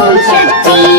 Oh, shit,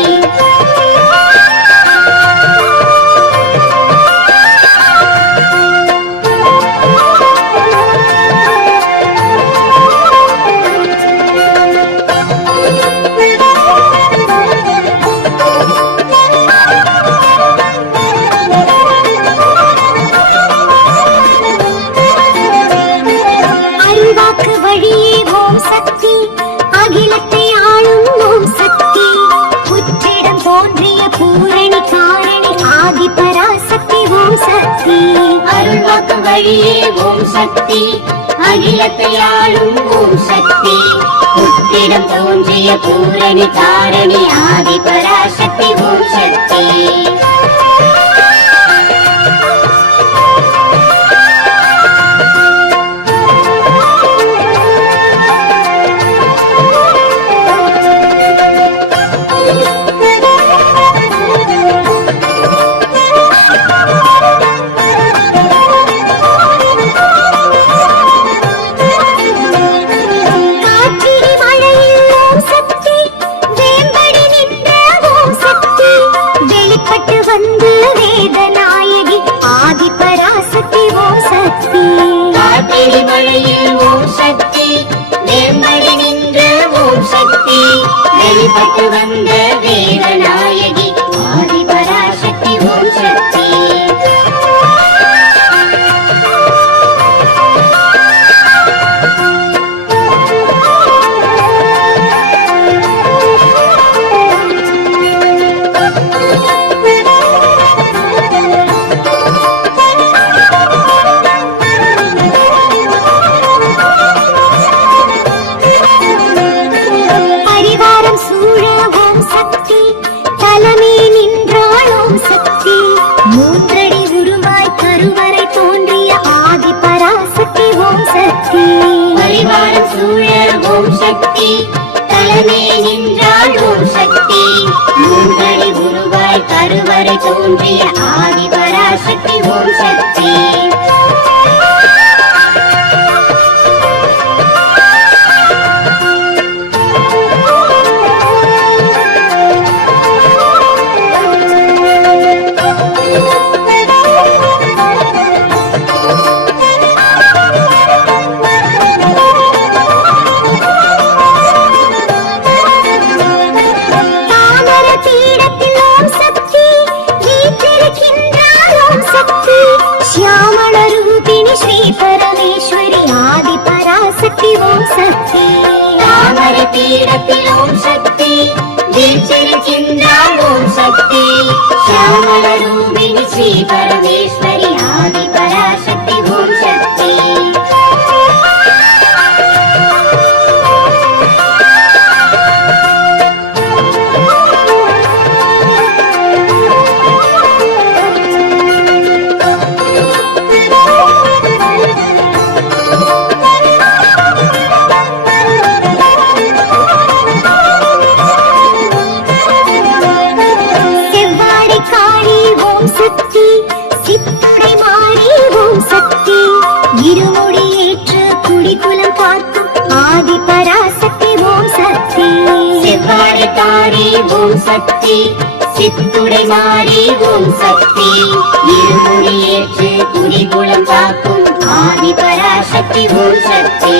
வழியே ஓம் சக்தி. அகிலத்தை ஆளும் ஓம் சக்தி. புத்திடம் தோன்றிய பூரணி தாரணி ஆதி பராசக்தி ஓம் சக்தி. தோன்றிய ஆதி da da ஓம் சக்தி. சித்துடை மாறி ஓம் சக்தி. இருமுறை ஏற்று குடிகுளம் காக்கும் ஆதி பராசக்தி ஓம் சக்தி.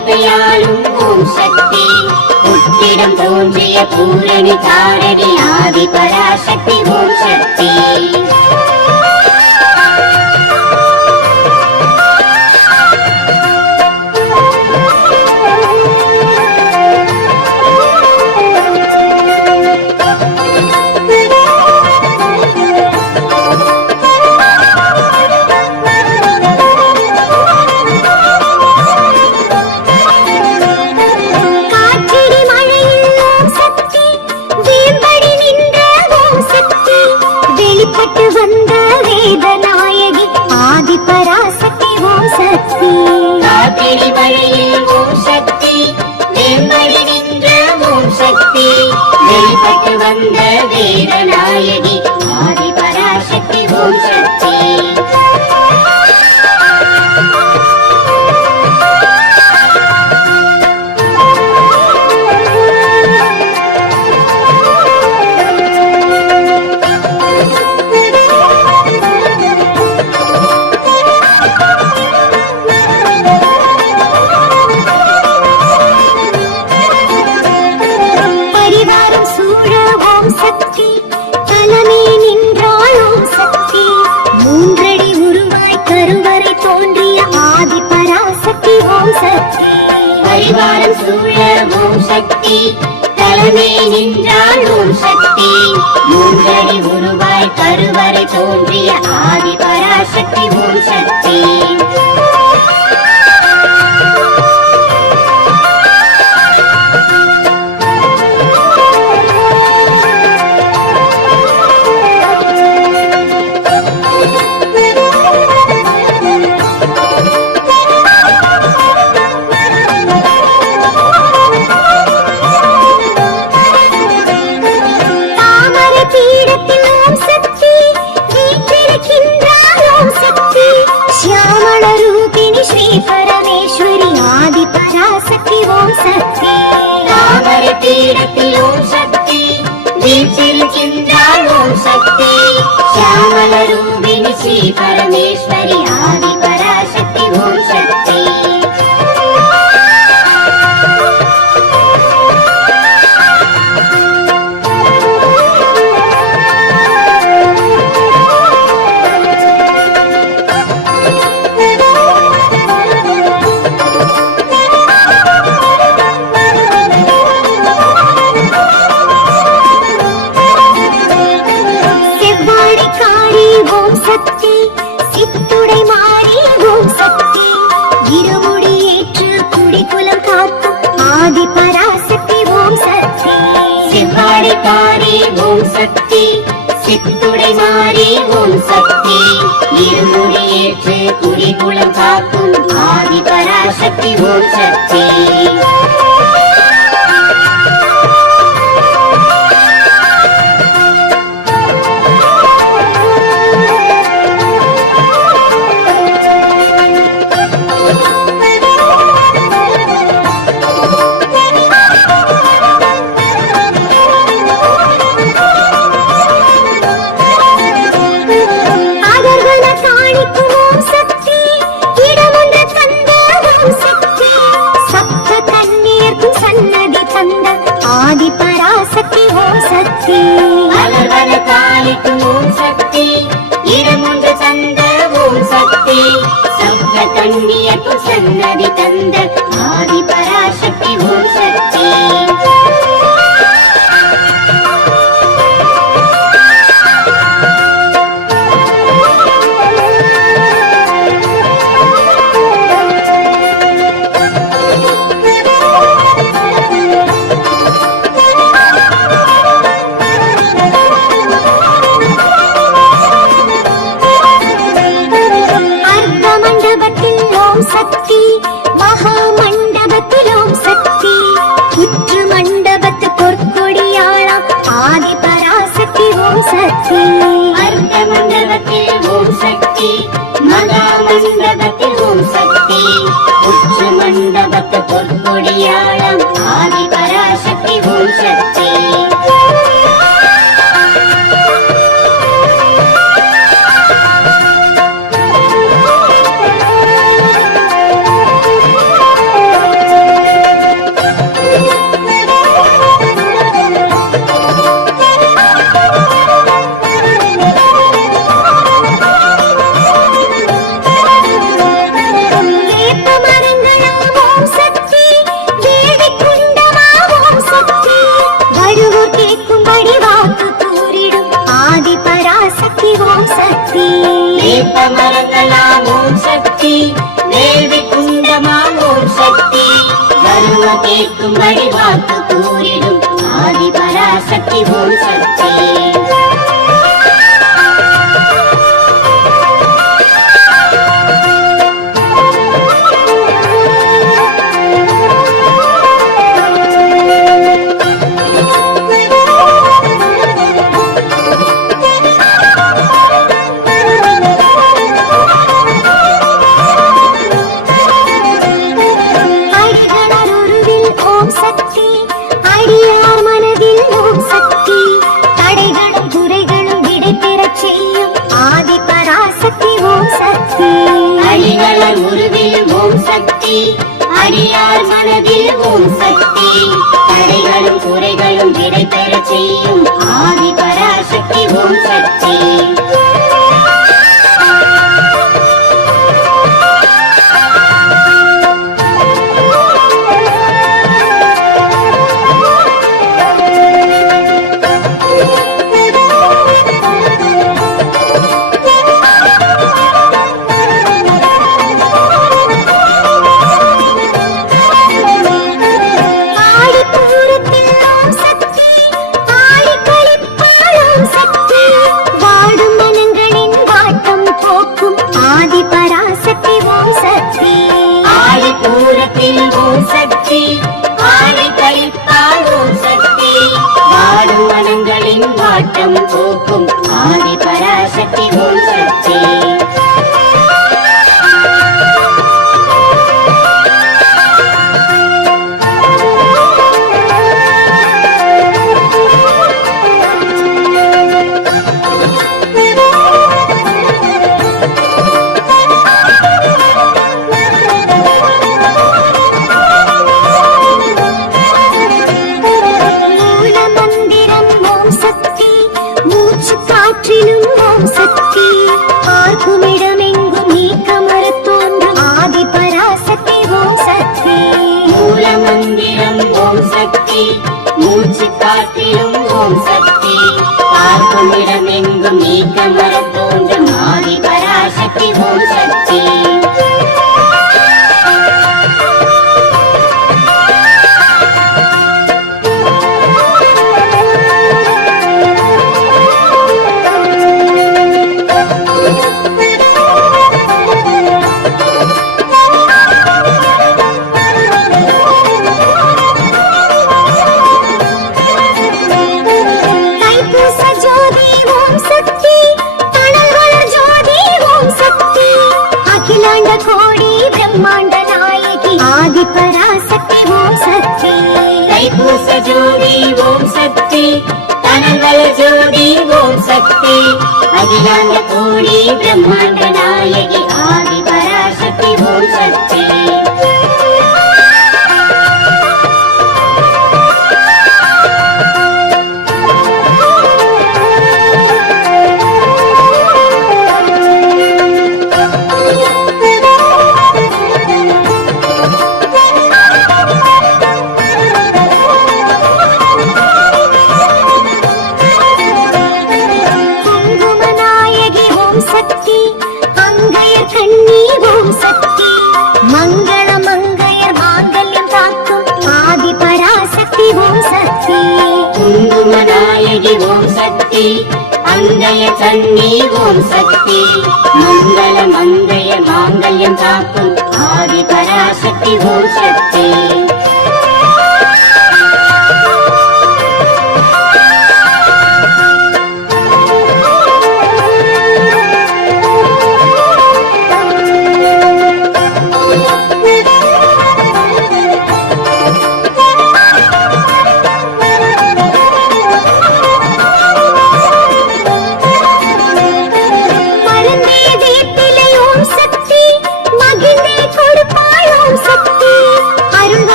வார்த்தையாலும் ஓம் சக்தி. புத்திடம் தோன்றிய பூரணி தாரணி ஆதி பராசக்தி ஓம் சக்தி.